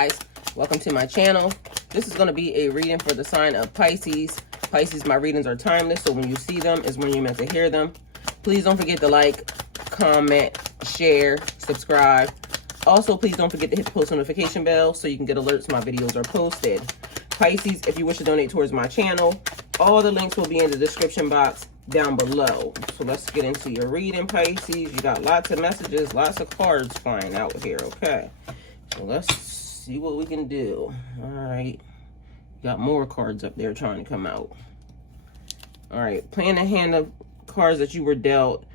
guys, welcome to my channel. This is going to be a reading for the sign of Pisces. Pisces, my readings are timeless, so when you see them is when you're meant to hear them. Please don't forget to like, comment, share, subscribe. Also, please don't forget to hit the post notification bell so you can get alerts when my videos are posted. Pisces, if you wish to donate towards my channel, all the links will be in the description box down below. So let's get into your reading, Pisces. You got lots of messages, lots of cards flying out here, okay? So let's see what we can do. All right. Got more cards up there trying to come out. All right. Playing the hand of cards that you were dealt.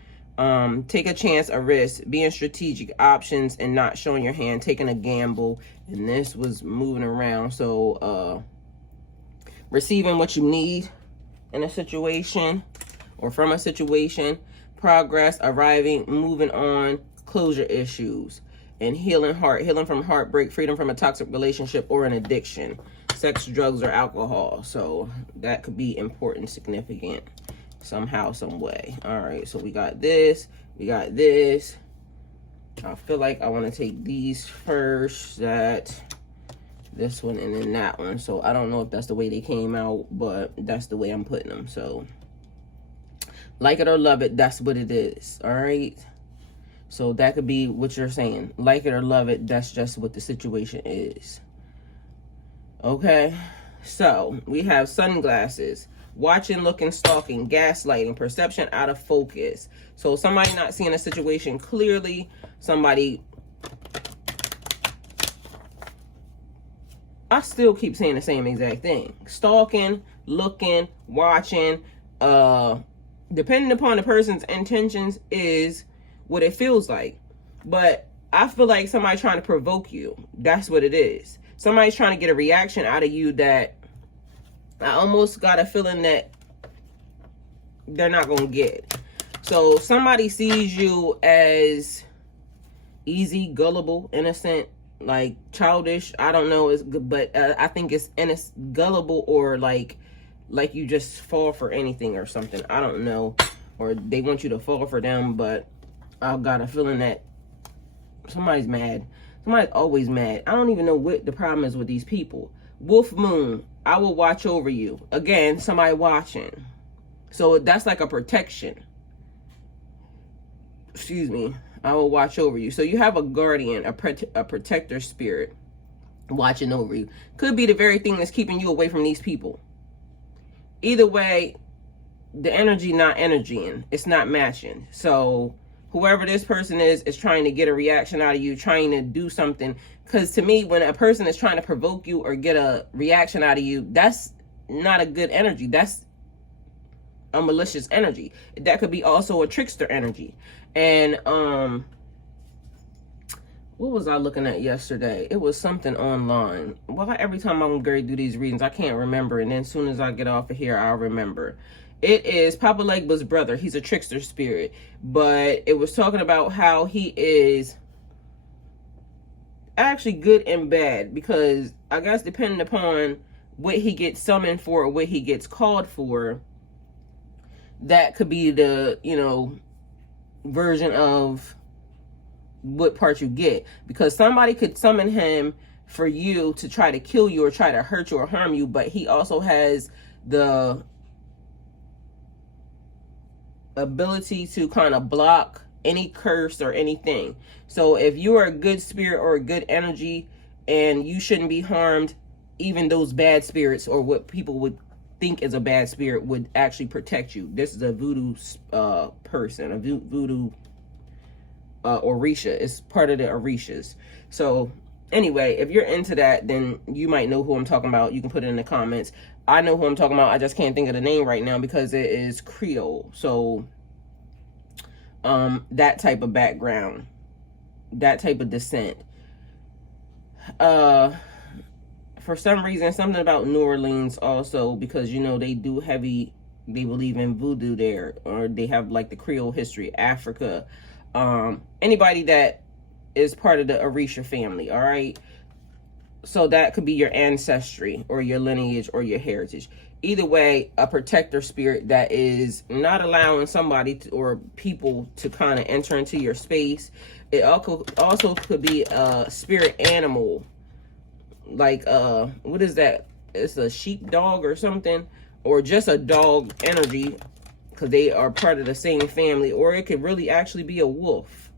Take a chance, a risk, being strategic, options, and not showing your hand, taking a gamble. And this was moving around. So, receiving what you need in a situation or from a situation, progress, arriving, moving on, closure issues, and healing from heartbreak, freedom from a toxic relationship or an addiction, sex, drugs, or alcohol. So that could be important, significant, somehow, some way. All right, so we got this, we got this. I feel like I want to take these first, this one, and then that one. So I don't know if that's the way they came out, but that's the way I'm putting them. So like it or love it, that's what it is. All right. So that could be what you're saying. Like it or love it, that's just what the situation is. Okay. So we have sunglasses, watching, looking, stalking, gaslighting, perception out of focus. So somebody not seeing a situation clearly, somebody, I still keep saying the same exact thing. Stalking, looking, watching, depending upon the person's intentions is what it feels like. But I feel like somebody trying to provoke you. That's what it is. Somebody's trying to get a reaction out of you that I almost got a feeling that they're not going to get. So somebody sees you as easy, gullible, innocent, like childish. I don't know, but I think it's gullible, or like you just fall for anything or something. I don't know. Or they want you to fall for them, but I've got a feeling that somebody's mad. Somebody's always mad. I don't even know what the problem is with these people. Wolf moon, I will watch over you. Again, somebody watching. So that's like a protection. Excuse me. I will watch over you. So you have a guardian, a protector spirit watching over you. Could be the very thing that's keeping you away from these people. Either way, the energy not energying. It's not matching. So whoever this person is trying to get a reaction out of you, trying to do something. Because to me, when a person is trying to provoke you or get a reaction out of you, that's not a good energy. That's a malicious energy. That could be also a trickster energy. And what was I looking at yesterday? It was something online. Well, every time I'm going to do these readings, I can't remember. And then as soon as I get off of here, I'll remember. It is Papa Legba's brother. He's a trickster spirit. But it was talking about how he is actually good and bad. Because I guess depending upon what he gets summoned for or what he gets called for, that could be the, version of what part you get. Because somebody could summon him for you to try to kill you or try to hurt you or harm you, but he also has the ability to kind of block any curse or anything. So if you are a good spirit or a good energy and you shouldn't be harmed, even those bad spirits or what people would think is a bad spirit would actually protect you. This is a voodoo person, a voodoo Orisha. It's part of the Orishas. So anyway, if you're into that, then you might know who I'm talking about. You can put it in the comments. I know who I'm talking about. I just can't think of the name right now because it is Creole. So that type of background, that type of descent. For some reason, something about New Orleans also, because they do they believe in voodoo there, or they have like the Creole history, Africa. Anybody that is part of the Orisha family, all right? So that could be your ancestry or your lineage or your heritage. Either way, a protector spirit that is not allowing somebody or people to kind of enter into your space. It also could be a spirit animal like, what is that? It's a sheep dog or something, or just a dog energy, because they are part of the same family, or it could really actually be a wolf.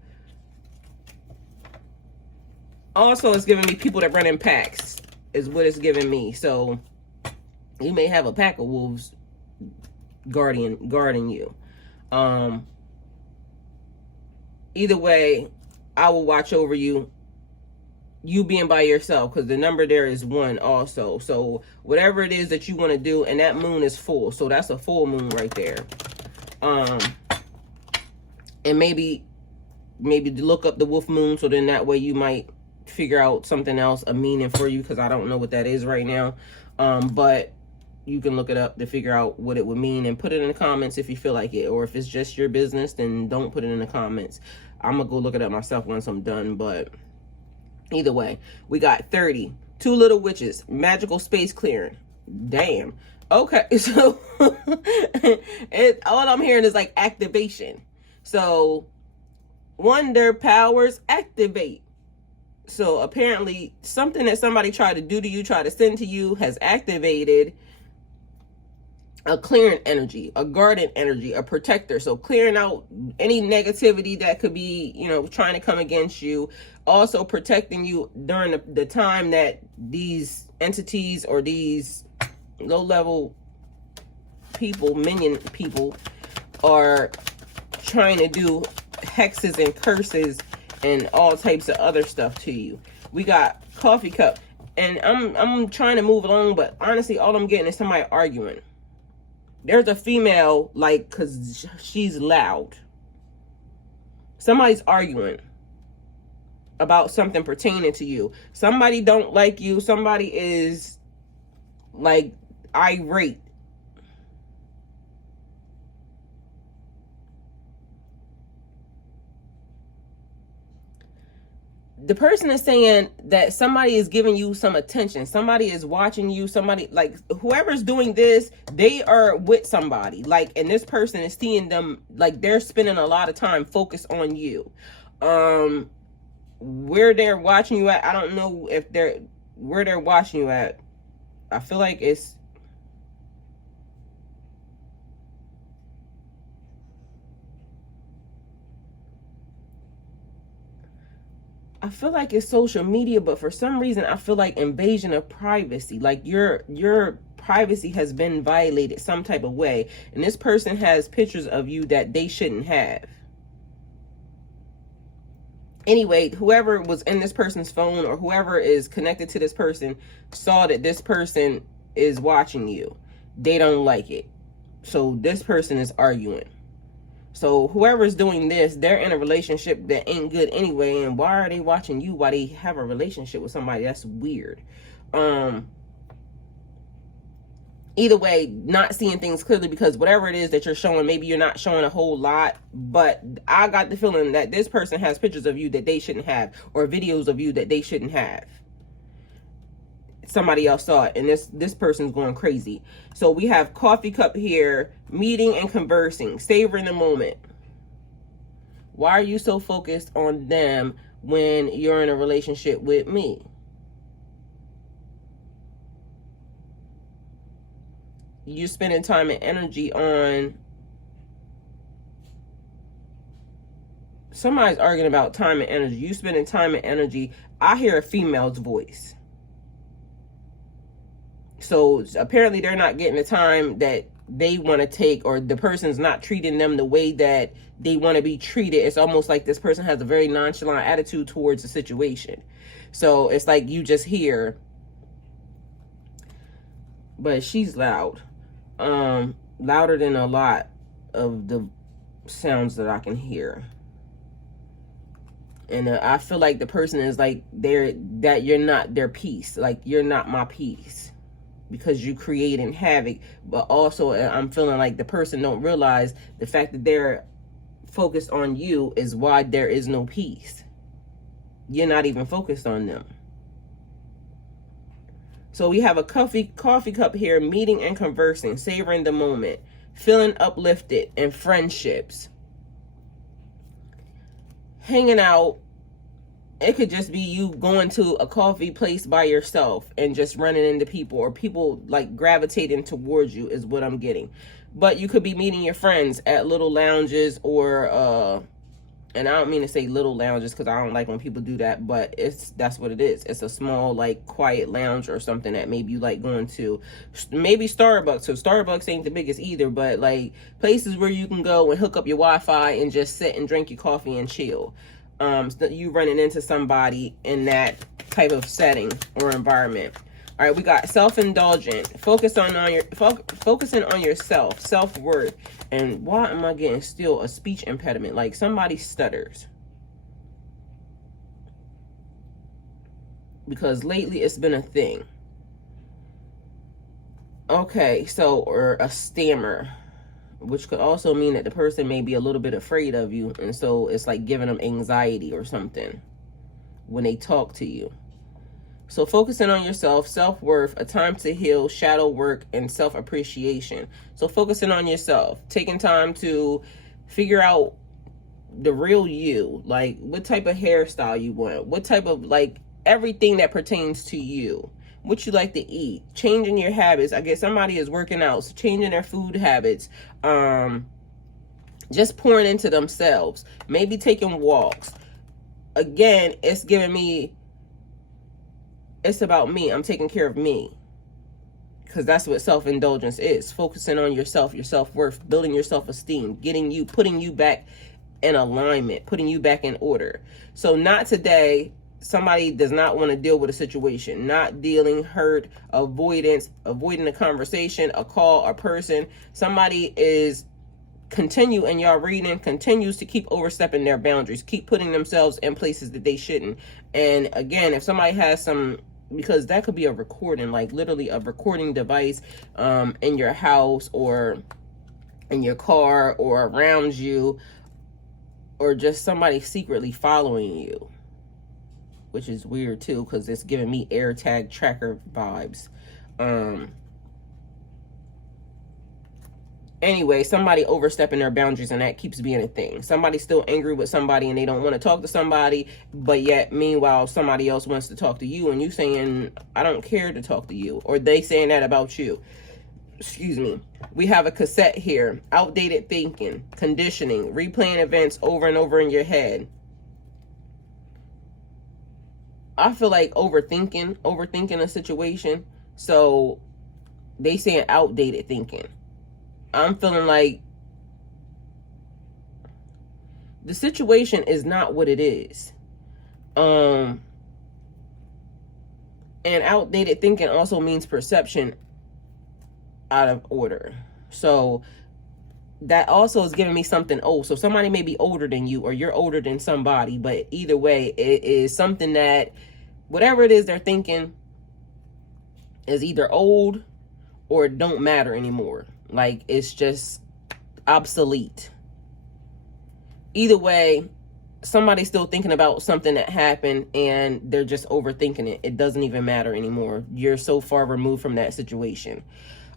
Also, it's giving me people that run in packs is what it's giving me. So you may have a pack of wolves guarding you. Either way, I will watch over you. You being by yourself, because the number there is 1 also. So whatever it is that you want to do, and that moon is full, so that's a full moon right there. And maybe look up the wolf moon, so then that way you might figure out something else, a meaning for you, because I don't know what that is right now. But you can look it up to figure out what it would mean, and put it in the comments if you feel like it. Or if it's just your business, then don't put it in the comments. I'm gonna go look it up myself once I'm done. But either way, we got 30, 2 little witches, magical space clearing. Damn. Okay, so all I'm hearing is like activation. So wonder powers activate. So apparently something that somebody tried to do to you, try to send to you, has activated a clearing energy, a guarding energy, a protector. So clearing out any negativity that could be, you know, trying to come against you. Also protecting you during the time that these entities or these low-level people, minion people, are trying to do hexes and curses and all types of other stuff to you. We got coffee cup, and I'm trying to move along, but honestly all I'm getting is somebody arguing. There's a female, like, because she's loud. Somebody's arguing about something pertaining to you. Somebody don't like you. Somebody is, like, irate. The person is saying that somebody is giving you some attention. Somebody is watching you. Somebody, like, whoever's doing this, they are with somebody. Like, and this person is seeing them, like, they're spending a lot of time focused on you. Where they're watching you at, I don't know if where they're watching you at. I feel like it's, social media, but for some reason I feel like invasion of privacy, like your privacy has been violated some type of way, and this person has pictures of you that they shouldn't have. Anyway, whoever was in this person's phone, or whoever is connected to this person, saw that this person is watching you. They don't like it, so this person is arguing. So whoever's doing this, they're in a relationship that ain't good anyway. And why are they watching you while they have a relationship with somebody? That's weird. Either way, not seeing things clearly, because whatever it is that you're showing, maybe you're not showing a whole lot, but I got the feeling that this person has pictures of you that they shouldn't have, or videos of you that they shouldn't have. Somebody else saw it, and this person's going crazy. So we have coffee cup here, meeting and conversing, savoring the moment. Why are you so focused on them when you're in a relationship with me? You spending time and energy on, somebody's arguing about time and energy. You spending time and energy. I hear a female's voice. So apparently they're not getting the time that they want to take, or the person's not treating them the way that they want to be treated. It's almost like this person has a very nonchalant attitude towards the situation. So it's like you just hear, but she's loud. Louder than a lot of the sounds that I can hear. And I feel like the person is like, that you're not their peace. Like, you're not my peace, because you creating havoc. But also I'm feeling like the person don't realize the fact that they're focused on you is why there is no peace. You're not even focused on them. So we have a coffee cup here, meeting and conversing, savoring the moment, feeling uplifted, and friendships. Hanging out, It could just be you going to a coffee place by yourself and just running into people, or people like gravitating towards you is what I'm getting. But you could be meeting your friends at little lounges, or and I don't mean to say little lounges because I don't like when people do that, but that's what it is. It's a small, like, quiet lounge or something that maybe you like going to. Maybe Starbucks. So Starbucks ain't the biggest either, but like places where you can go and hook up your Wi-Fi and just sit and drink your coffee and chill. So you running into somebody in that type of setting or environment. All right, we got self-indulgent, focusing on yourself, self-worth. And why am I getting still a speech impediment? Like somebody stutters. Because lately it's been a thing. Okay, so, or a stammer, which could also mean that the person may be a little bit afraid of you. And so it's like giving them anxiety or something when they talk to you. So focusing on yourself, self-worth, a time to heal, shadow work, and self-appreciation. So focusing on yourself, taking time to figure out the real you, like what type of hairstyle you want, what type of, like, everything that pertains to you, what you like to eat, changing your habits. I guess somebody is working out, so changing their food habits, just pouring into themselves, maybe taking walks. Again, it's giving me, it's about me. I'm taking care of me. Because that's what self-indulgence is. Focusing on yourself, your self-worth, building your self-esteem, putting you back in alignment, putting you back in order. So not today. Somebody does not want to deal with a situation. Not dealing, hurt, avoiding a conversation, a call, a person. Somebody is in y'all reading, continues to keep overstepping their boundaries, keep putting themselves in places that they shouldn't. And again, if somebody has some, because that could be a recording, like literally a recording device in your house or in your car or around you, or just somebody secretly following you, which is weird too, because it's giving me AirTag tracker vibes. Anyway, somebody overstepping their boundaries, and that keeps being a thing. Somebody's still angry with somebody and they don't want to talk to somebody, but yet meanwhile somebody else wants to talk to you, and you saying, I don't care to talk to you, or they saying that about you. Excuse me. We have a cassette here. Outdated thinking, conditioning, replaying events over and over in your head. I feel like overthinking a situation. So they saying outdated thinking. I'm feeling like the situation is not what it is. And outdated thinking also means perception out of order. So that also is giving me something old. So somebody may be older than you, or you're older than somebody, but either way, it is something that whatever it is they're thinking is either old or don't matter anymore. Like it's just obsolete. Either way, somebody's still thinking about something that happened and they're just overthinking it. It doesn't even matter anymore. You're so far removed from that situation.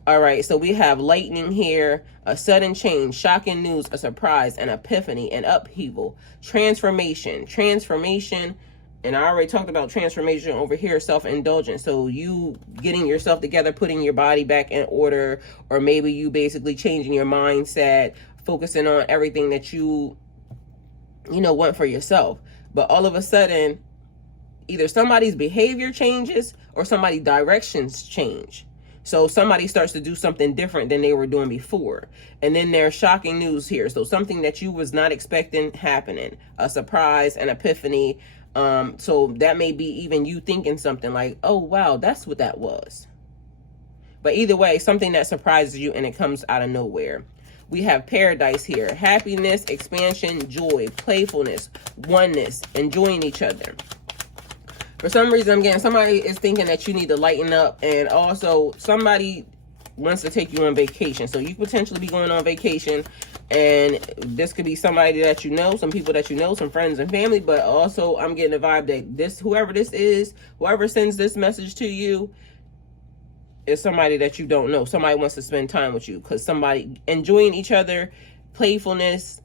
All right, so we have lightning here, a sudden change, shocking news, a surprise, an epiphany, an upheaval, transformation, and I already talked about transformation over here, self-indulgence. So you getting yourself together, putting your body back in order, or maybe you basically changing your mindset, focusing on everything that you want for yourself. But all of a sudden, either somebody's behavior changes or somebody's directions change. So somebody starts to do something different than they were doing before. And then there's shocking news here. So something that you was not expecting happening, a surprise, an epiphany. So that may be even you thinking something like, oh, wow, that's what that was. But either way, something that surprises you and it comes out of nowhere. We have paradise here. Happiness, expansion, joy, playfulness, oneness, enjoying each other. For some reason, I'm getting somebody is thinking that you need to lighten up, and also somebody wants to take you on vacation. So you potentially be going on vacation, and this could be somebody that you know, some people that you know, some friends and family, but also I'm getting a vibe that whoever this is, whoever sends this message to you, is somebody that you don't know. Somebody wants to spend time with you, because somebody enjoying each other, playfulness,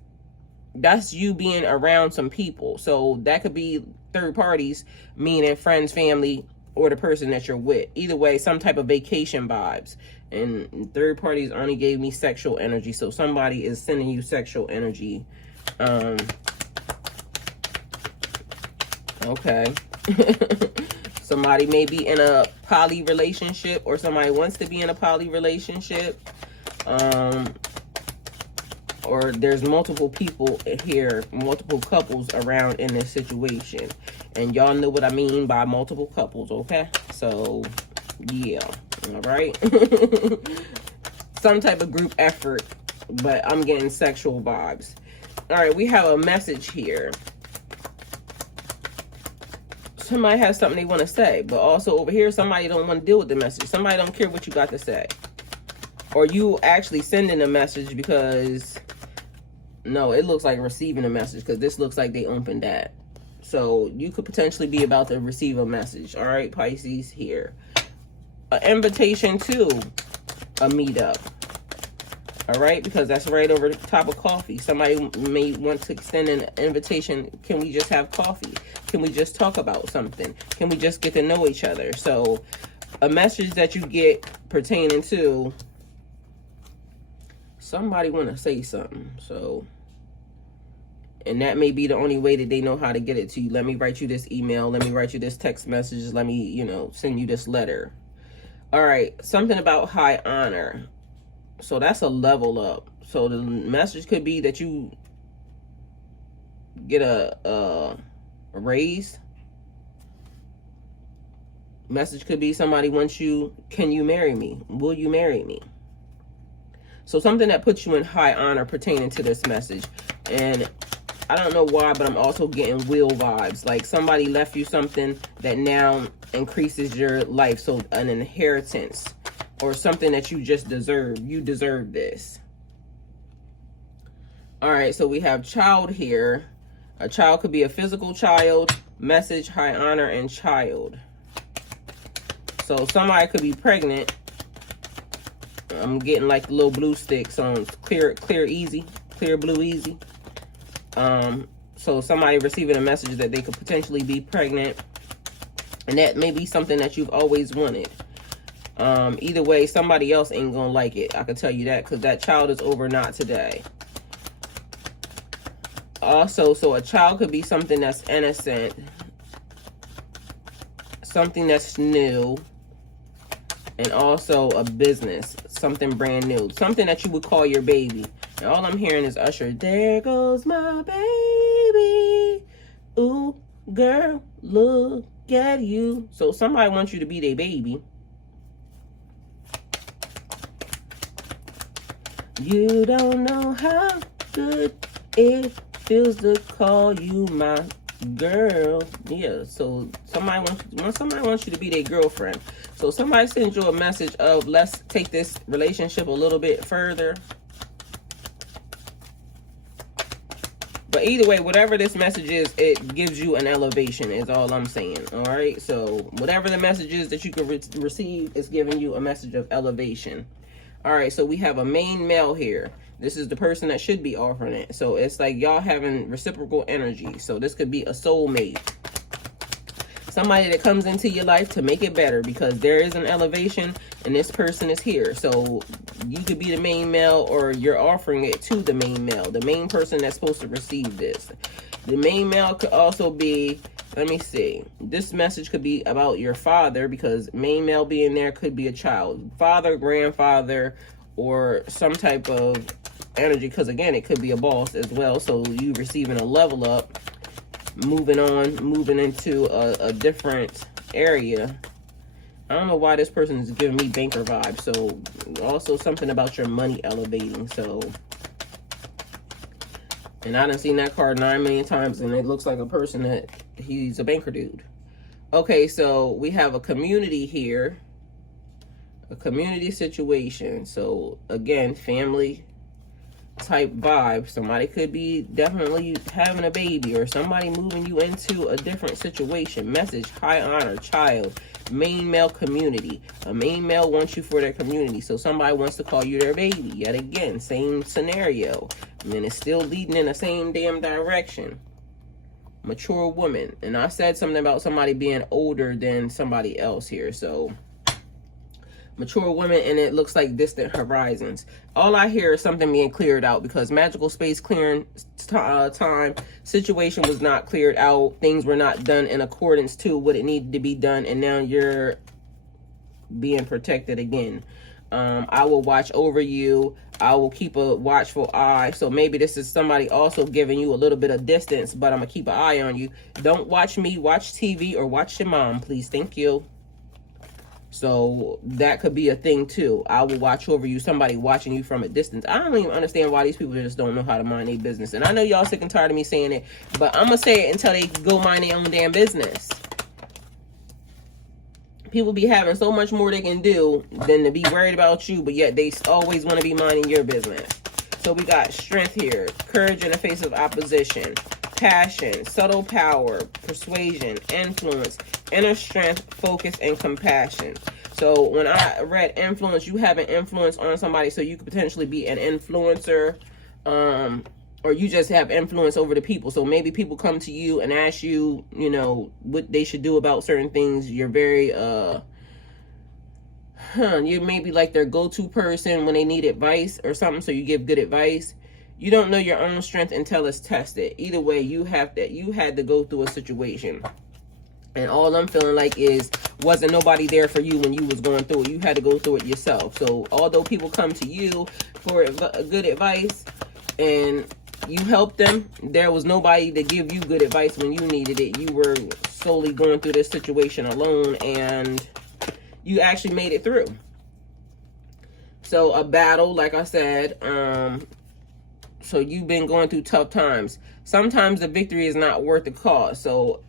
that's you being around some people. So that could be third parties, meaning friends, family, or the person that you're with. Either way, some type of vacation vibes. And third parties only gave me sexual energy. So somebody is sending you sexual energy. Okay. Somebody may be in a poly relationship, or somebody wants to be in a poly relationship. Or there's multiple people here, multiple couples around in this situation. And y'all know what I mean by multiple couples, okay? So, yeah. All right. Some type of group effort, but I'm getting sexual vibes. All right, we have a message here. Somebody has something they want to say, but also over here, somebody don't want to deal with the message. Somebody don't care what you got to say. Or you actually sending a message because, no, it looks like receiving a message, because this looks like they opened that. So you could potentially be about to receive a message. All right, Pisces here. An invitation to a meetup. All right, because that's right over the top of coffee. Somebody may want to extend an invitation. Can we just have coffee? Can we just talk about something? Can we just get to know each other? So a message that you get pertaining to somebody want to say something. So, and that may be the only way that they know how to get it to you. Let me write you this email. Let me write you this text message. Let me, you know, send you this letter. All right, something about high honor. So that's a level up. So the message could be that you get a raise. Message could be somebody wants you, can you marry me? Will you marry me? So something that puts you in high honor pertaining to this message. And I don't know why, but I'm also getting will vibes. Like somebody left you something that now increases your life. So an inheritance. Or something that you just deserve. You deserve this. All right, so we have child here. A child could be a physical child, message, high honor, and child. So somebody could be pregnant. I'm getting like the little blue sticks on clear easy, clear blue easy. So somebody receiving a message that they could potentially be pregnant. And that may be something that you've always wanted. Either way, somebody else ain't gonna like it. I can tell you that, because that child is over not today. Also, so a child could be something that's innocent, something that's new, and also a business, something brand new, something that you would call your baby. And all I'm hearing is Usher, there goes my baby. Ooh, girl, look at you. So somebody wants you to be their baby. You don't know how good it feels to call you my girl. Yeah, so somebody wants you to be their girlfriend. So somebody sends you a message of, let's take this relationship a little bit further. But either way, whatever this message is, it gives you an elevation, is all I'm saying. All right, so whatever the message is that you can receive is giving you a message of elevation. All right, so we have a main male here. This is the person that should be offering it. So it's like y'all having reciprocal energy. So this could be a soulmate. Somebody that comes into your life to make it better, because there is an elevation and this person is here. So you could be the main male, or you're offering it to the main male, the main person that's supposed to receive this. The main male could also be, let me see, this message could be about your father, because main male being there could be a child, father, grandfather, or some type of energy, because again, it could be a boss as well. So you receiving a level up, moving on, moving into a different area. I don't know why this person is giving me banker vibes. So also something about your money elevating. So, and I done seen that card 9 million times, and it looks like a person that he's a banker dude. Okay, so we have a community here, a community situation. So again, family, type vibe. Somebody could be definitely having a baby, or somebody moving you into a different situation. Message, high honor, child, main male community. A main male wants you for their community, so somebody wants to call you their baby. Yet again, same scenario, and then it's still leading in the same damn direction. Mature woman, and I said something about somebody being older than somebody else here, so mature women, and it looks like distant horizons. All I hear is something being cleared out, because magical space clearing time situation was not cleared out. Things were not done in accordance to what it needed to be done, and now you're being protected again. I will watch over you. I will keep a watchful eye. So maybe this is somebody also giving you a little bit of distance, but I'm gonna keep an eye on you. Don't watch me, watch TV, or watch your mom, please. Thank you. So that could be a thing too. I will watch over you, somebody watching you from a distance. I don't even understand why these people just don't know how to mind their business. And I know y'all sick and tired of me saying it, but I'm gonna say it until they go mind their own damn business. People be having so much more they can do than to be worried about you, but yet they always want to be minding your business. So we got strength here, courage in the face of opposition, passion, subtle power, persuasion, influence, inner strength, focus, and compassion. So when I read influence, you have an influence on somebody, so you could potentially be an influencer, or you just have influence over the people. So maybe people come to you and ask you, you know, what they should do about certain things. You're very, you may be like their go-to person when they need advice or something, so you give good advice. You don't know your own strength until it's tested. Either way, you had to go through a situation. And all I'm feeling like is, wasn't nobody there for you when you was going through it. You had to go through it yourself. So although people come to you for good advice and you helped them, there was nobody to give you good advice when you needed it. You were solely going through this situation alone, and you actually made it through. So a battle, like I said, so you've been going through tough times. Sometimes the victory is not worth the cost. So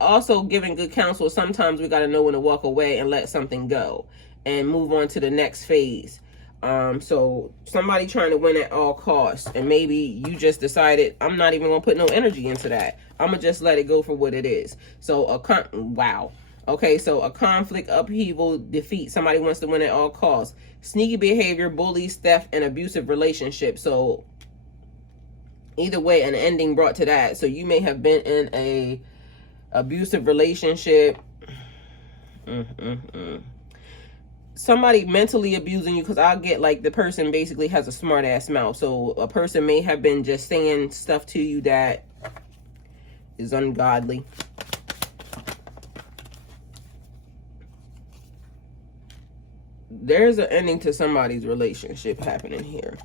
also giving good counsel, sometimes we got to know when to walk away and let something go and move on to the next phase. So somebody trying to win at all costs, and maybe you just decided, I'm not even gonna put no energy into that. I'm gonna just let it go for what it is. So wow. Okay, so a conflict, upheaval, defeat. Somebody wants to win at all costs. Sneaky behavior, bullies, theft, and abusive relationship. So either way, an ending brought to that. So you may have been in a abusive relationship. Somebody mentally abusing you, because I'll get like the person basically has a smart ass mouth. So a person may have been just saying stuff to you that is ungodly. There's an ending to somebody's relationship happening here.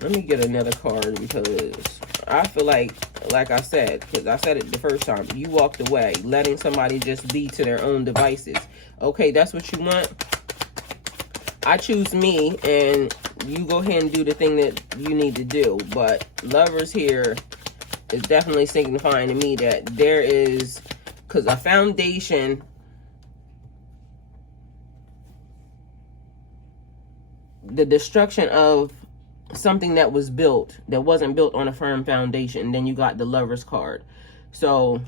Let me get another card, because I feel like I said, because I said it the first time, you walked away, letting somebody just be to their own devices. Okay, that's what you want. I choose me, and you go ahead and do the thing that you need to do. But Lovers here is definitely signifying to me that there is, because a foundation, the destruction of something that was built, that wasn't built on a firm foundation. Then you got the Lovers card. So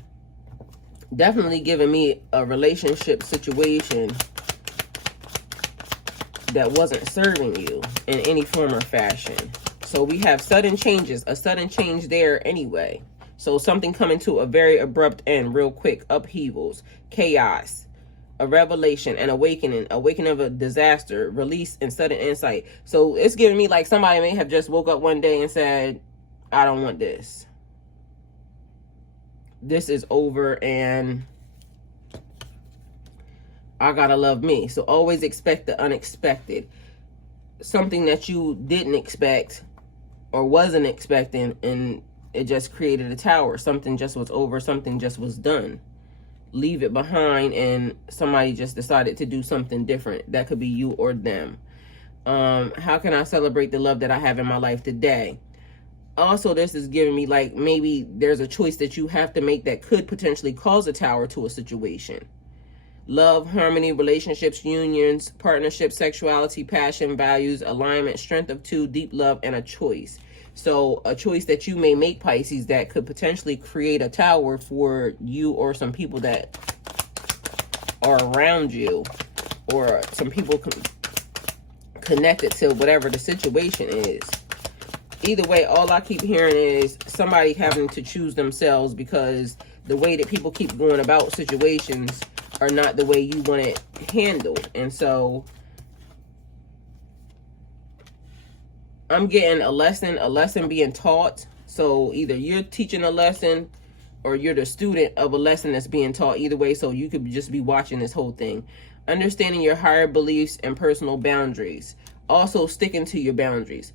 definitely giving me a relationship situation that wasn't serving you in any form or fashion. So we have sudden changes, a sudden change there anyway. So something coming to a very abrupt end real quick. Upheavals, chaos, a revelation, an awakening of a disaster, release, and sudden insight. So it's giving me like somebody may have just woke up one day and said, I don't want this. This is over, and I gotta love me. So always expect the unexpected. Something that you didn't expect or wasn't expecting, and it just created a tower. Something just was over, something just was done. Leave it behind, and somebody just decided to do something different. That could be you or them. How can I celebrate the love that I have in my life today? Also, this is giving me like maybe there's a choice that you have to make that could potentially cause a tower to a situation. love, harmony, relationships, unions, partnerships, sexuality, passion, values, alignment, strength of two, deep love, and a choice. So a choice that you may make, Pisces, that could potentially create a tower for you or some people that are around you, or some people connected to whatever the situation is. Either way, all I keep hearing is somebody having to choose themselves, because the way that people keep going about situations are not the way you want it handled. And so I'm getting a lesson being taught. So either you're teaching a lesson or you're the student of a lesson that's being taught. Either way, so you could just be watching this whole thing. Understanding your higher beliefs and personal boundaries. Also sticking to your boundaries.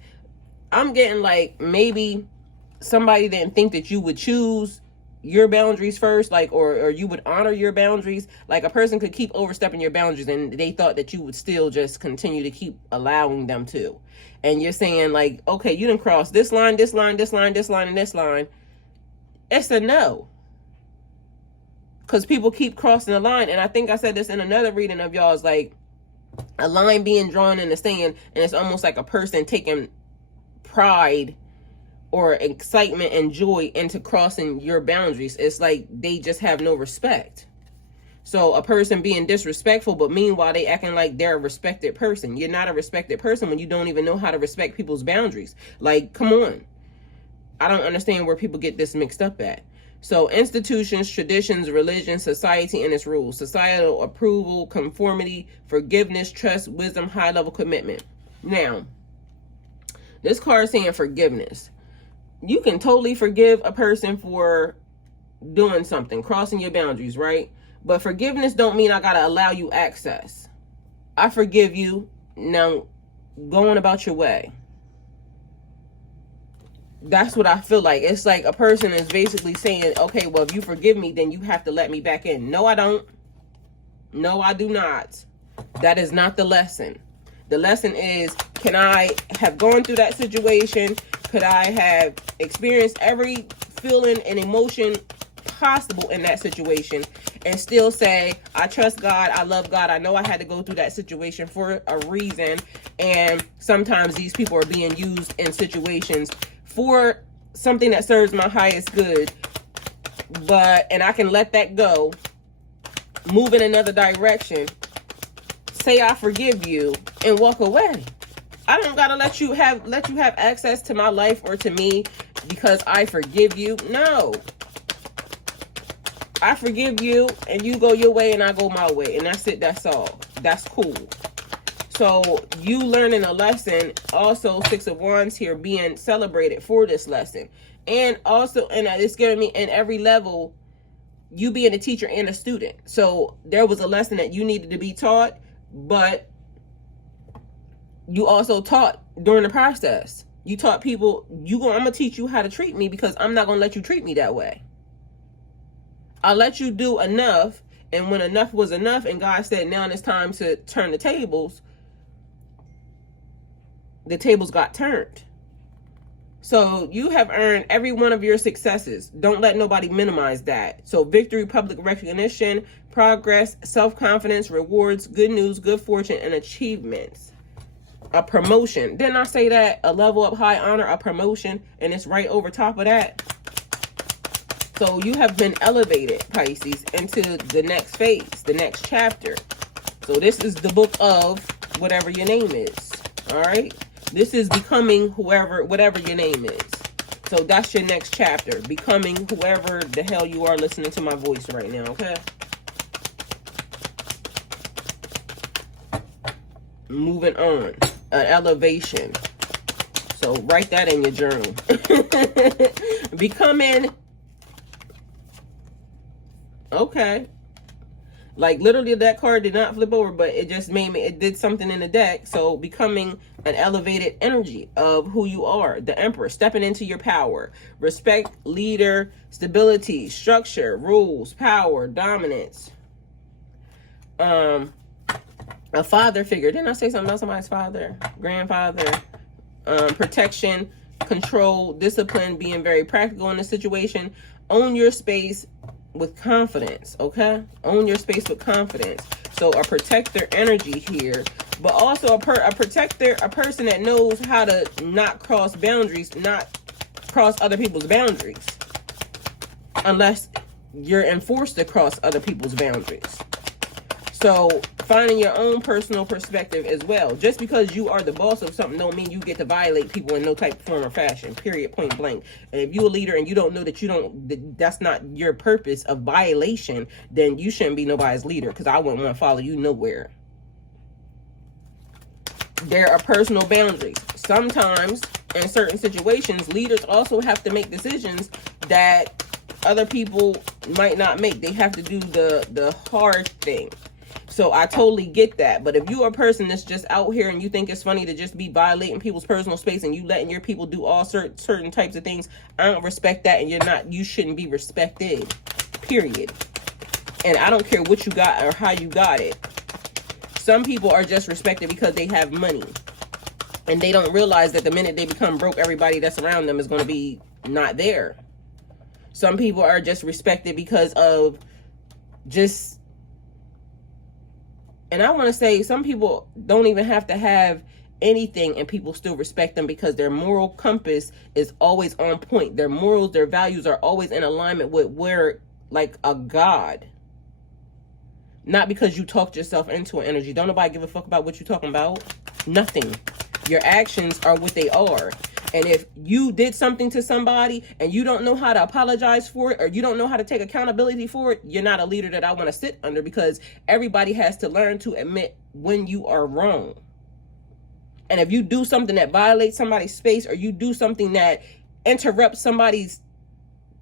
I'm getting like maybe somebody didn't think that you would choose your boundaries first, like, or you would honor your boundaries. Like a person could keep overstepping your boundaries and they thought that you would still just continue to keep allowing them to. And you're saying like, okay, you didn't cross this line, this line, this line, this line, and this line. It's a no. Because people keep crossing the line. And I think I said this in another reading of y'all's, like a line being drawn in the sand, and it's almost like a person taking pride or excitement and joy into crossing your boundaries. It's like they just have no respect. So a person being disrespectful, but meanwhile they acting like they're a respected person. You're not a respected person when you don't even know how to respect people's boundaries. Like, come on. I don't understand where people get this mixed up at. So institutions, traditions, religion, society and its rules, societal approval, conformity, forgiveness, trust, wisdom, high level commitment. Now, this card is saying forgiveness. You can totally forgive a person for doing something, crossing your boundaries, right? But forgiveness don't mean I got to allow you access. I forgive you. Now, go on about your way. That's what I feel like. It's like a person is basically saying, okay, well, if you forgive me, then you have to let me back in. No, I don't. No, I do not. That is not the lesson. The lesson is, can I have gone through that situation? Could I have experienced every feeling and emotion possible in that situation and still say, I trust God, I love God, I know I had to go through that situation for a reason, and sometimes these people are being used in situations for something that serves my highest good, and I can let that go, move in another direction, say I forgive you, and walk away. I don't gotta let you have access to my life or to me because I forgive you. No. I forgive you and you go your way and I go my way, and that's it. That's all. That's cool. So you learning a lesson, also Six of Wands here being celebrated for this lesson. And also, and it's giving me in every level, you being a teacher and a student. So there was a lesson that you needed to be taught, but you also taught during the process. You taught people, I'm going to teach you how to treat me because I'm not going to let you treat me that way. I'll let you do enough, and when enough was enough and God said now it's time to turn the tables got turned. So you have earned every one of your successes. Don't let nobody minimize that. So victory, public recognition, progress, self-confidence, rewards, good news, good fortune, and achievements. A promotion. Didn't I say that? A level up, high honor, a promotion, and it's right over top of that. So you have been elevated, Pisces, into the next phase, the next chapter. So this is the book of whatever your name is. All right. This is becoming whatever your name is. So that's your next chapter, becoming whoever the hell you are listening to my voice right now. Okay. Moving on, an elevation. So write that in your journal. Becoming. Okay. Like literally that card did not flip over, but it just it did something in the deck. So becoming an elevated energy of who you are. The Emperor, stepping into your power. Respect, leader, stability, structure, rules, power, dominance. A father figure. Didn't I say something about somebody's father? Grandfather. Protection, control, discipline, being very practical in the situation. Own your space. with confidence, okay? Own your space with confidence. So a protector energy here, but also a protector, a person that knows how to not cross boundaries, not cross other people's boundaries, unless you're enforced to cross other people's boundaries. So finding your own personal perspective as well. Just because you are the boss of something don't mean you get to violate people in no type, form, or fashion. Period. Point blank. And if you're a leader and you don't know that that's not your purpose of violation, then you shouldn't be nobody's leader, because I wouldn't want to follow you nowhere. There are personal boundaries. Sometimes in certain situations, leaders also have to make decisions that other people might not make. They have to do the hard thing. So I totally get that. But if you're a person that's just out here and you think it's funny to just be violating people's personal space and you letting your people do all certain types of things, I don't respect that, and you shouldn't be respected. Period. And I don't care what you got or how you got it. Some people are just respected because they have money. And they don't realize that the minute they become broke, everybody that's around them is going to be not there. Some people are just respected because of just... And I want to say some people don't even have to have anything and people still respect them, because their moral compass is always on point. Their morals, their values are always in alignment with where, like a god. Not because you talked yourself into an energy. Don't nobody give a fuck about what you're talking about. Nothing. Your actions are what they are. And if you did something to somebody and you don't know how to apologize for it, or you don't know how to take accountability for it, you're not a leader that I want to sit under, because everybody has to learn to admit when you are wrong. And if you do something that violates somebody's space, or you do something that interrupts somebody's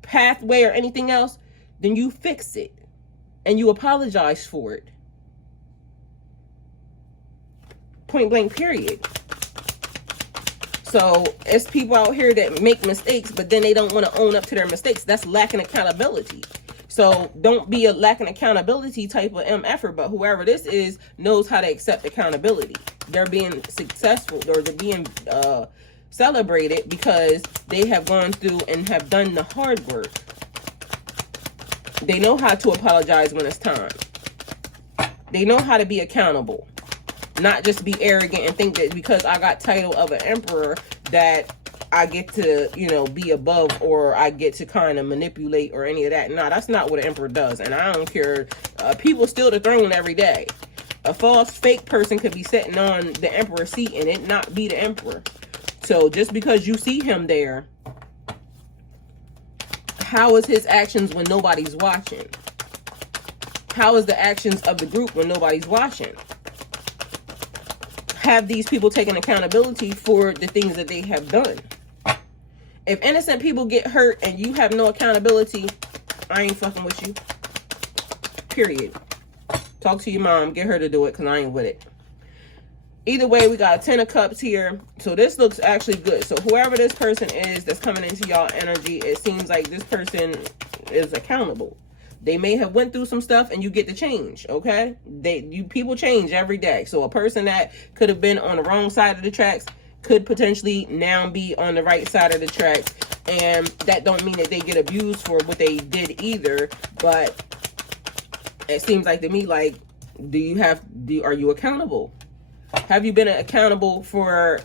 pathway or anything else, then you fix it and you apologize for it. Point blank, period. So it's people out here that make mistakes, but then they don't want to own up to their mistakes. That's lacking accountability. So don't be a lacking accountability type of MFer, but whoever this is knows how to accept accountability. They're being successful, or they're being celebrated because they have gone through and have done the hard work. They know how to apologize when it's time. They know how to be accountable. Not just be arrogant and think that because I got title of an emperor that I get to, you know, be above, or I get to kind of manipulate or any of that. No, that's not what an emperor does. And I don't care. People steal the throne every day. A false, fake person could be sitting on the emperor's seat and it not be the emperor. So just because you see him there, how is his actions when nobody's watching? How is the actions of the group when nobody's watching? Have these people taken accountability for the things that they have done? If innocent people get hurt and you have no accountability, I ain't fucking with you. Period. Talk to your mom. Get her to do it, because I ain't with it. Either way, we got a 10 of Cups here. So this looks actually good. So whoever this person is that's coming into y'all energy, it seems like this person is accountable. They may have went through some stuff and you get to change, okay? People change every day. So a person that could have been on the wrong side of the tracks could potentially now be on the right side of the tracks. And that don't mean that they get abused for what they did either. But it seems like to me, like, are you accountable? Have you been accountable for,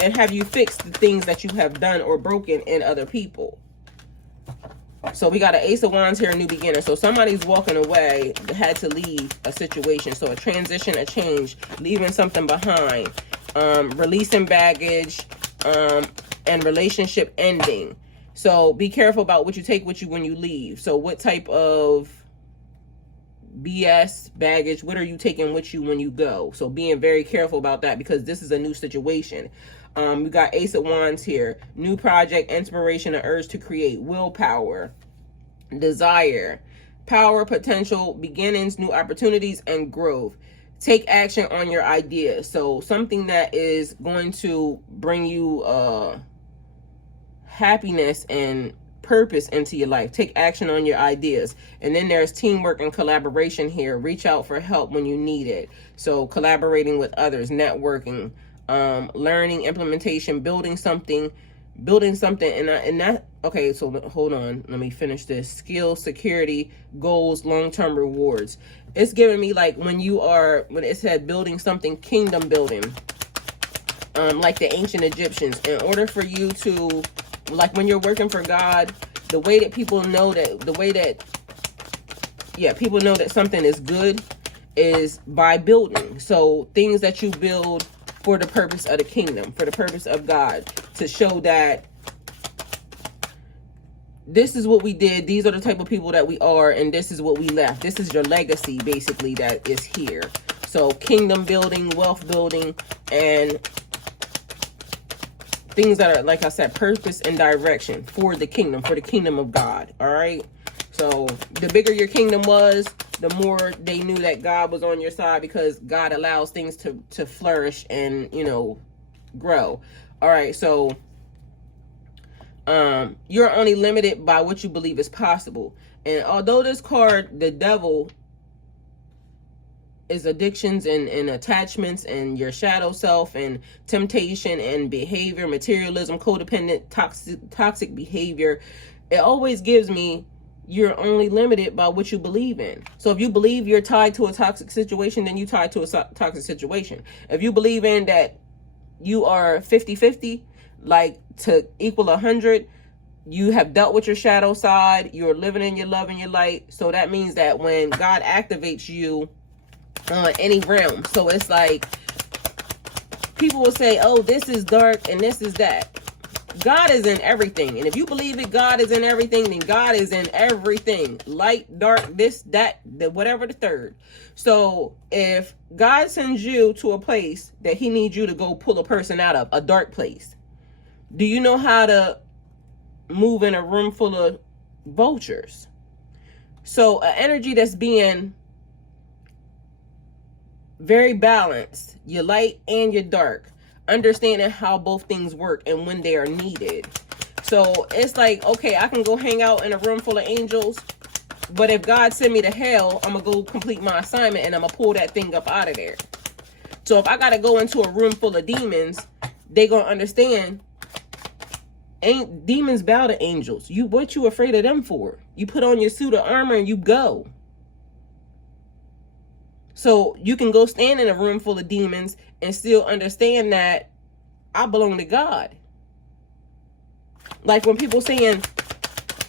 and have you fixed the things that you have done or broken in other people? So we got an Ace of Wands here, a new beginner. So somebody's walking away, had to leave a situation. So a transition, a change, leaving something behind, releasing baggage, and relationship ending. So be careful about what you take with you when you leave. So what type of BS, baggage, what are you taking with you when you go? So being very careful about that, because this is a new situation. We got Ace of Wands here. New project, inspiration, and urge to create. Willpower, desire, power, potential, beginnings, new opportunities, and growth. Take action on your ideas. So something that is going to bring you happiness and purpose into your life. Take action on your ideas. And then there's teamwork and collaboration here. Reach out for help when you need it. So collaborating with others, networking, learning, implementation, building something Building something, and that, okay, so hold on, let me finish this. Skill, security, goals, long-term rewards. It's giving me like when it said building something, kingdom building, like the ancient Egyptians. In order for you to, like when you're working for God, the way that people know that, people know that something is good is by building. So things that you build for the purpose of the kingdom, for the purpose of God, to show that this is what we did, these are the type of people that we are, and this is what we left. This is your legacy, basically, that is here. So kingdom building, wealth building, and things that are, like I said, purpose and direction for the kingdom of God. All right. So the bigger your kingdom was, the more they knew that God was on your side, because God allows things to flourish and, you know, grow. All right. So you're only limited by what you believe is possible. And although this card, the devil, is addictions and attachments and your shadow self and temptation and behavior, materialism, codependent, toxic behavior, it always gives me, you're only limited by what you believe in. So if you believe you're tied to a toxic situation, then you tied to a toxic situation. If you believe in that you are 50-50, like to equal 100, you have dealt with your shadow side, you're living in your love and your light. So that means that when God activates you on any realm, so it's like people will say, oh, this is dark and this is that. God is in everything. And if you believe it, God is in everything, then God is in everything. Light, dark, this, that, whatever the third. So if God sends you to a place that he needs you to go pull a person out of, a dark place, do you know how to move in a room full of vultures? So an energy that's being very balanced, your light and your dark, understanding how both things work and when they are needed. So it's like, okay, I can go hang out in a room full of angels, but if God send me to hell, I'm gonna go complete my assignment and I'm gonna pull that thing up out of there. So if I gotta go into a room full of demons, they gonna understand, ain't demons bow to angels. What you afraid of them for? You put on your suit of armor and you go. So you can go stand in a room full of demons and still understand that I belong to God. Like when people saying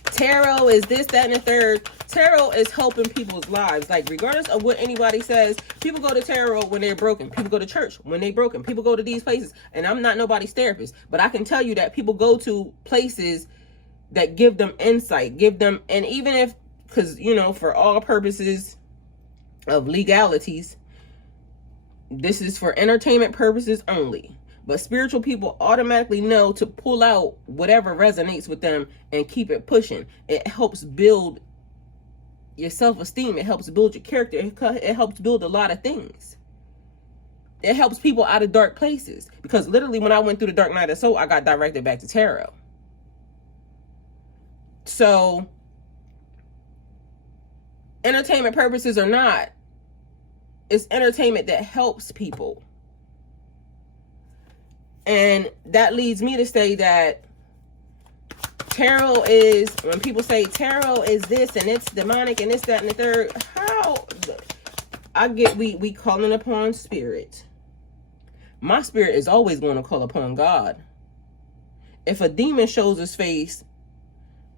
tarot is this, that, and the third, tarot is helping people's lives. Like regardless of what anybody says, people go to tarot when they're broken. People go to church when they're broken. People go to these places. And I'm not nobody's therapist, but I can tell you that people go to places that give them insight, give them, and even if, because, you know, for all purposes of legalities, this is for entertainment purposes only. But spiritual people automatically know to pull out whatever resonates with them and keep it pushing. It helps build your self-esteem. It helps build your character. It helps build a lot of things. It helps people out of dark places. Because literally when I went through the dark night of soul, I got directed back to tarot. So entertainment purposes or not, it's entertainment that helps people. And that leads me to say that tarot is, when people say tarot is this and it's demonic and it's that and the third, how I get, we calling upon spirit. My spirit is always going to call upon God. If a demon shows his face,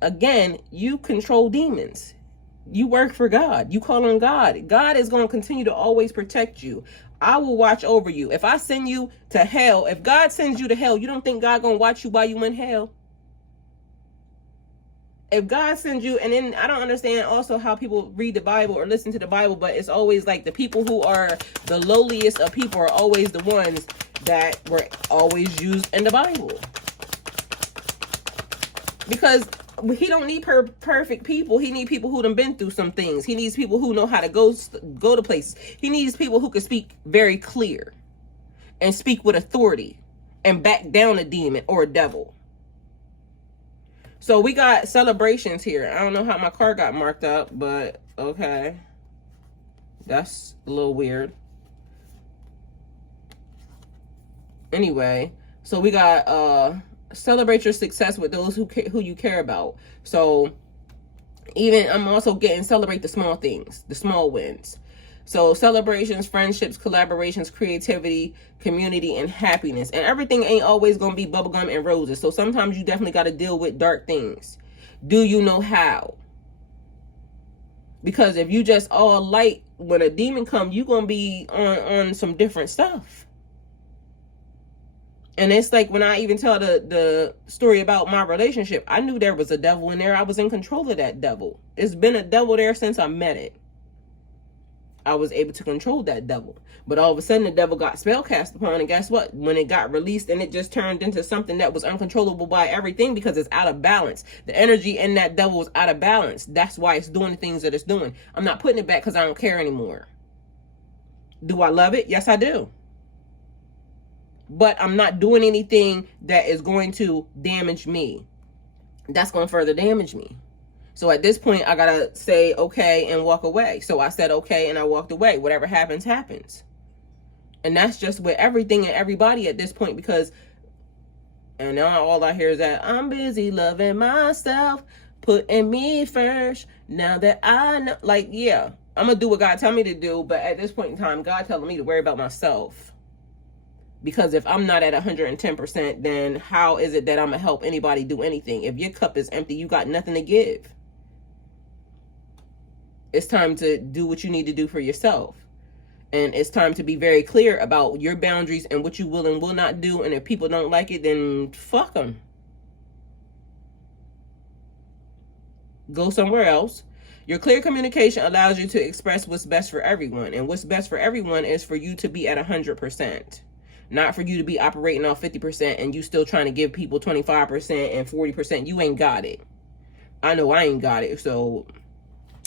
again, you control demons. You work for God. You call on God. God is going to continue to always protect you. I will watch over you. If I send you to hell, if God sends you to hell, you don't think God going to watch you while you in hell? If God sends you, and then I don't understand also how people read the Bible or listen to the Bible, but it's always like the people who are the lowliest of people are always the ones that were always used in the Bible. Because he don't need perfect people. He needs people who done been through some things. He needs people who know how to go to places. He needs people who can speak very clear and speak with authority and back down a demon or a devil. So we got celebrations here. I don't know how my car got marked up, but okay. That's a little weird. Anyway, so we got Celebrate your success with those who you care about. So even I'm also getting celebrate the small things, the small wins. So celebrations, friendships, collaborations, creativity, community, and happiness. And everything ain't always going to be bubblegum and roses. So sometimes you definitely got to deal with dark things. Do you know how? Because if you just all light, when a demon comes, you're going to be on some different stuff. And it's like when I even tell the story about my relationship, I knew there was a devil in there. I was in control of that devil. It's been a devil there since I met it. I was able to control that devil. But all of a sudden, the devil got spell cast upon. And guess what? When it got released, and it just turned into something that was uncontrollable by everything because it's out of balance. The energy in that devil is out of balance. That's why it's doing the things that it's doing. I'm not putting it back because I don't care anymore. Do I love it? Yes, I do. But I'm not doing anything that is going to damage me. That's going to further damage me. So at this point, I got to say okay and walk away. So I said okay and I walked away. Whatever happens, happens. And that's just with everything and everybody at this point, because, and now all I hear is that I'm busy loving myself, putting me first. Now that I know, like, yeah, I'm going to do what God tell me to do. But at this point in time, God telling me to worry about myself. Because if I'm not at 110%, then how is it that I'm going to help anybody do anything? If your cup is empty, you got nothing to give. It's time to do what you need to do for yourself. And it's time to be very clear about your boundaries and what you will and will not do. And if people don't like it, then fuck them. Go somewhere else. Your clear communication allows you to express what's best for everyone. And what's best for everyone is for you to be at 100%. Not for you to be operating off 50% and you still trying to give people 25% and 40%. You ain't got it. I know I ain't got it. So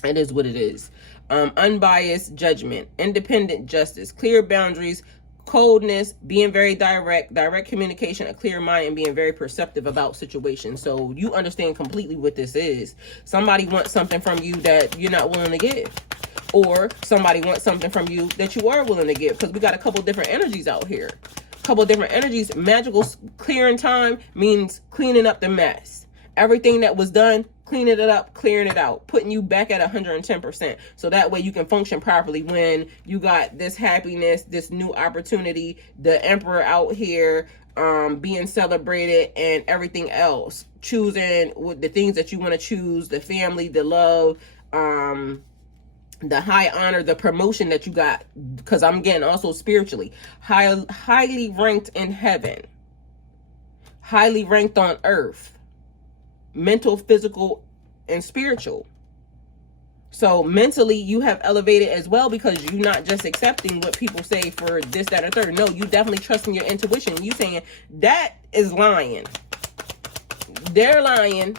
it is what it is. Unbiased judgment, independent justice, clear boundaries, coldness, being very direct communication, a clear mind, and being very perceptive about situations. So you understand completely what this is. Somebody wants something from you that you're not willing to give. Or somebody wants something from you that you are willing to give. Because we got a couple different energies out here. Couple different energies. Magical clearing time means cleaning up the mess. Everything that was done, cleaning it up, clearing it out, putting you back at 110%. So that way you can function properly when you got this happiness, this new opportunity, the emperor out here being celebrated and everything else. Choosing the things that you want to choose, the family, the love, the high honor, the promotion that you got, because I'm getting also spiritually highly ranked in heaven, highly ranked on earth, mental, physical, and spiritual. So mentally you have elevated as well, because you're not just accepting what people say for this, that, or third. No, you definitely trusting your intuition. You saying that is lying. They're lying.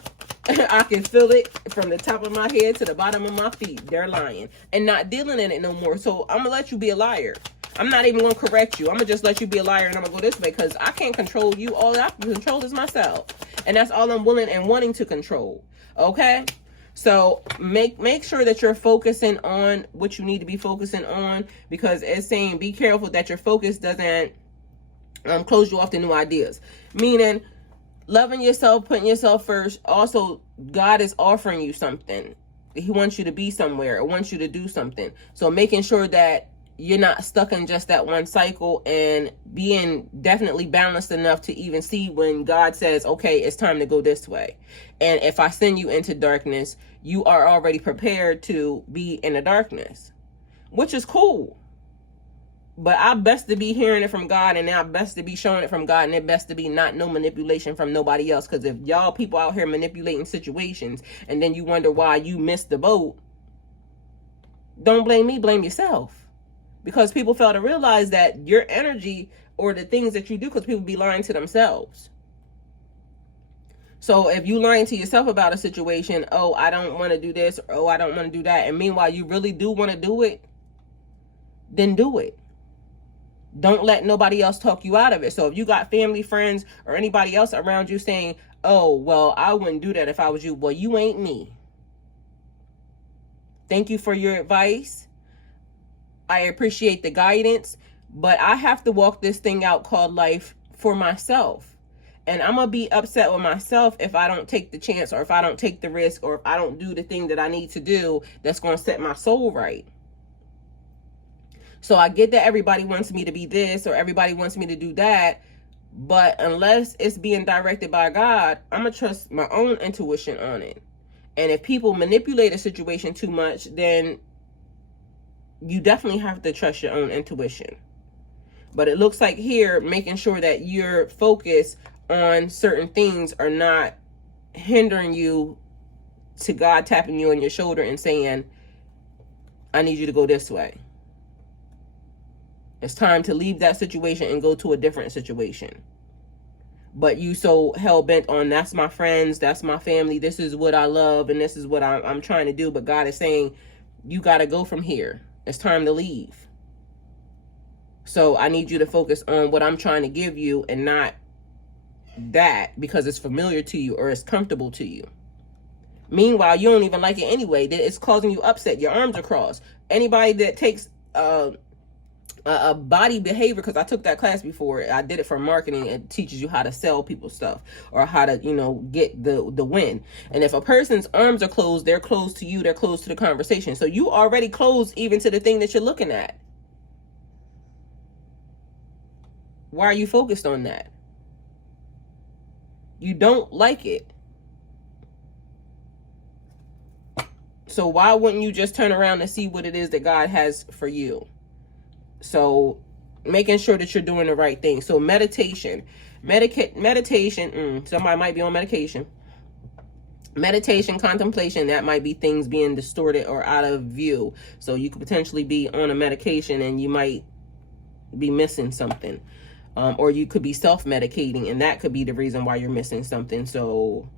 I can feel it from the top of my head to the bottom of my feet. They're lying and not dealing in it no more. So I'm gonna let you be a liar. I'm not even gonna correct you. I'm gonna just let you be a liar, and I'm gonna go this way because I can't control you. All I can control is myself, and that's all I'm willing and wanting to control. Okay, so make sure that you're focusing on what you need to be focusing on, because it's saying be careful that your focus doesn't close you off to new ideas. Meaning, loving yourself, putting yourself first. Also, God is offering you something. He wants you to be somewhere. Or wants you to do something. So making sure that you're not stuck in just that one cycle, and being definitely balanced enough to even see when God says, okay, it's time to go this way. And if I send you into darkness, you are already prepared to be in the darkness, which is cool. But I best to be hearing it from God, and I best to be showing it from God, and it best to be not no manipulation from nobody else. Because if y'all people out here manipulating situations, and then you wonder why you missed the boat, don't blame me, blame yourself. Because people fail to realize that your energy or the things that you do, because people be lying to themselves. So if you lying to yourself about a situation, oh, I don't want to do this, or oh, I don't want to do that, and meanwhile you really do want to do it, then do it. Don't let nobody else talk you out of it. So if you got family, friends, or anybody else around you saying, oh, well, I wouldn't do that if I was you. Well, you ain't me. Thank you for your advice. I appreciate the guidance, but I have to walk this thing out called life for myself. And I'm going to be upset with myself if I don't take the chance, or if I don't take the risk, or if I don't do the thing that I need to do that's going to set my soul right. So I get that everybody wants me to be this, or everybody wants me to do that. But unless it's being directed by God, I'm going to trust my own intuition on it. And if people manipulate a situation too much, then you definitely have to trust your own intuition. But it looks like here, making sure that your focus on certain things are not hindering you to God tapping you on your shoulder and saying, I need you to go this way. It's time to leave that situation and go to a different situation. But you so hell-bent on, that's my friends, that's my family, this is what I love, and this is what I'm trying to do. But God is saying, you got to go from here. It's time to leave. So I need you to focus on what I'm trying to give you, and not that because it's familiar to you or it's comfortable to you. Meanwhile, you don't even like it anyway. It's causing you upset. Your arms are crossed. Anybody that takes a body behavior, because I took that class before, I did it for marketing. It teaches you how to sell people stuff, or how to, get the win. And if a person's arms are closed, they're closed to you, they're closed to the conversation. So you already closed even to the thing that you're looking at. Why are you focused on that? You don't like it. So why wouldn't you just turn around and see what it is that God has for you? So making sure that you're doing the right thing. So meditation, somebody might be on medication. Meditation, contemplation, that might be things being distorted or out of view. So you could potentially be on a medication and you might be missing something. Or you could be self-medicating, and that could be the reason why you're missing something. So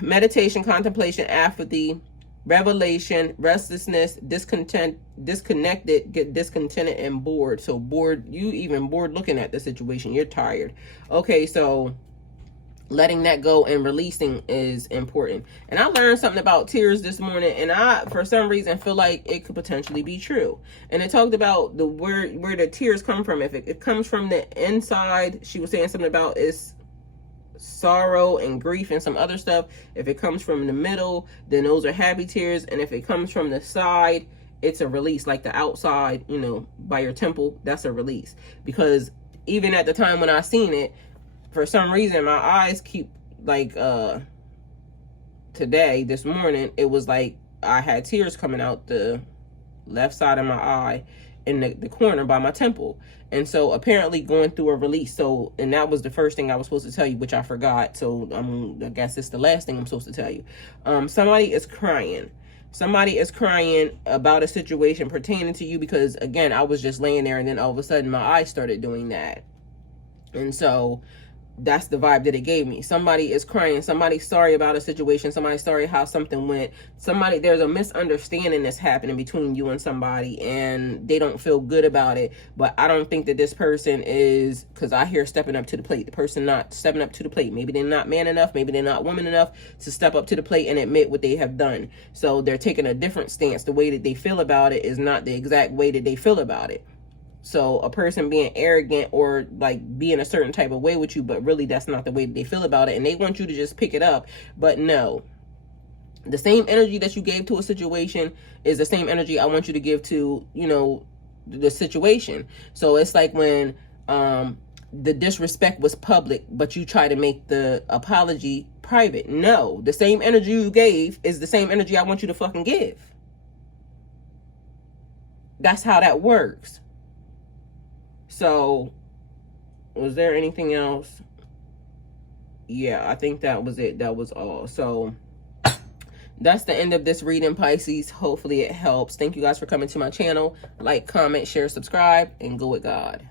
meditation, contemplation, apathy, revelation, restlessness, disconnected, get discontented, and bored. So bored, you even bored looking at the situation. You're tired. Okay, so letting that go and releasing is important. And I learned something about tears this morning, and I, for some reason, feel like it could potentially be true. And it talked about the where the tears come from. If it comes from the inside, she was saying something about it's sorrow and grief and some other stuff. If it comes from the middle, then those are happy tears. And if it comes from the side, it's a release. Like the outside, by your temple, that's a release. Because even at the time when I seen it, for some reason, my eyes keep, like, this morning, it was like I had tears coming out the left side of my eye in the corner by my temple. And so apparently going through a release. So, and that was the first thing I was supposed to tell you, which I forgot. So I guess it's the last thing I'm supposed to tell you. Somebody is crying. Somebody is crying about a situation pertaining to you, because, again, I was just laying there and then all of a sudden my eyes started doing that. And so that's the vibe that it gave me. Somebody is crying. Somebody's sorry about a situation. Somebody's sorry how something went. There's a misunderstanding that's happening between you and somebody, and they don't feel good about it. But I don't think that this person is, because I hear stepping up to the plate. The person not stepping up to the plate. Maybe they're not man enough. Maybe they're not woman enough to step up to the plate and admit what they have done. So they're taking a different stance. The way that they feel about it is not the exact way that they feel about it. So a person being arrogant or like being a certain type of way with you, but really that's not the way that they feel about it. And they want you to just pick it up. But no, the same energy that you gave to a situation is the same energy I want you to give to, the situation. So it's like when the disrespect was public, but you try to make the apology private. No, the same energy you gave is the same energy I want you to fucking give. That's how that works. So, was there anything else? Yeah, I think that was it. That was all. So, that's the end of this reading, Pisces. Hopefully it helps. Thank you guys for coming to my channel. Like, comment, share, subscribe, and go with God.